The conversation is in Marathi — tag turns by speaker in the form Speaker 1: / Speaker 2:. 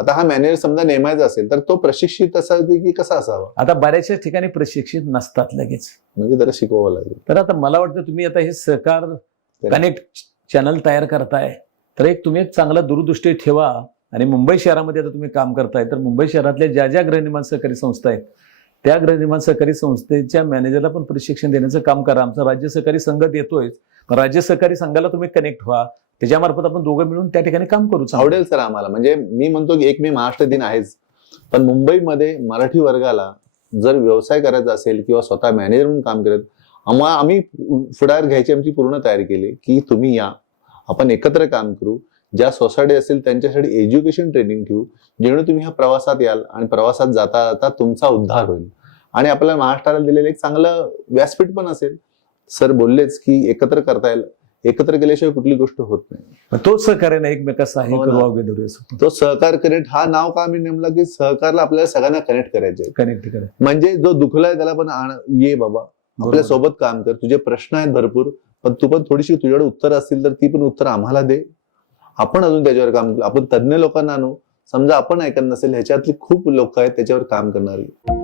Speaker 1: आता हा मॅनेजर समजा नेमायचा असेल तर तो प्रशिक्षित असावा की कसा असावा
Speaker 2: आता बऱ्याचशा ठिकाणी प्रशिक्षित नसतात लगेच
Speaker 1: म्हणजे त्याला शिकवावं लागेल
Speaker 2: तर आता मला वाटतं तुम्ही आता हे सहकार कनेक्ट चॅनल तयार करताय तर एक तुम्ही एक चांगला दूरदृष्टी ठेवा आणि मुंबई शहरामध्ये आता तुम्ही काम करताय तर मुंबई शहरातल्या ज्या ज्या गृहनिर्माण सहकारी संस्था आहेत त्या गृहनिर्माण सहकारी संस्थेच्या मॅनेजरला पण प्रशिक्षण देण्याचं काम करा आमचा राज्य सहकारी संघ देतोय राज्य सहकारी संघाला तुम्ही कनेक्ट व्हा त्याच्यामार्फत आपण दोघं मिळून त्या ठिकाणी काम करू
Speaker 1: आवडेल सर आम्हाला म्हणजे मी म्हणतो की एक मी महाराष्ट्र दिन आहेच पण मुंबईमध्ये मराठी वर्गाला जर व्यवसाय करायचा असेल किंवा स्वतः मॅनेजर म्हणून काम करत आम्हाला आम्ही फुडार घ्यायची आमची पूर्ण तयारी केली की तुम्ही या आपण एकत्र काम करू ज्या सोसायटी असेल त्यांच्यासाठी एज्युकेशन ट्रेनिंग ठेवू जेणे तुम्ही ह्या प्रवासात याल आणि प्रवासात जाता जाता तुमचा उद्धार होईल आणि आपल्याला महाराष्ट्राला दिलेलं एक चांगलं व्यासपीठ पण असेल सर बोललेच की एकत्र करता येईल एकत्र केल्याशिवाय कुठली गोष्ट होत नाही
Speaker 2: तो सहकार्याने एकमेकास हो
Speaker 1: तो सहकार कनेक्ट हा नाव का मी नेमला की सहकारला आपल्याला सगळ्यांना कनेक्ट करायचे
Speaker 2: कनेक्ट करायचं
Speaker 1: म्हणजे जो दुखलाय त्याला पण ये बाबा आपल्या सोबत काम कर तुझे प्रश्न आहेत भरपूर पण तू पण थोडीशी तुझ्याकडे उत्तर असतील तर ती पण उत्तर आम्हाला दे आपण अजून त्याच्यावर काम आपण तज्ज्ञ लोकांना आणू समजा आपण ऐकत नसेल ह्याच्यातली खूप लोक आहेत त्याच्यावर काम करणारी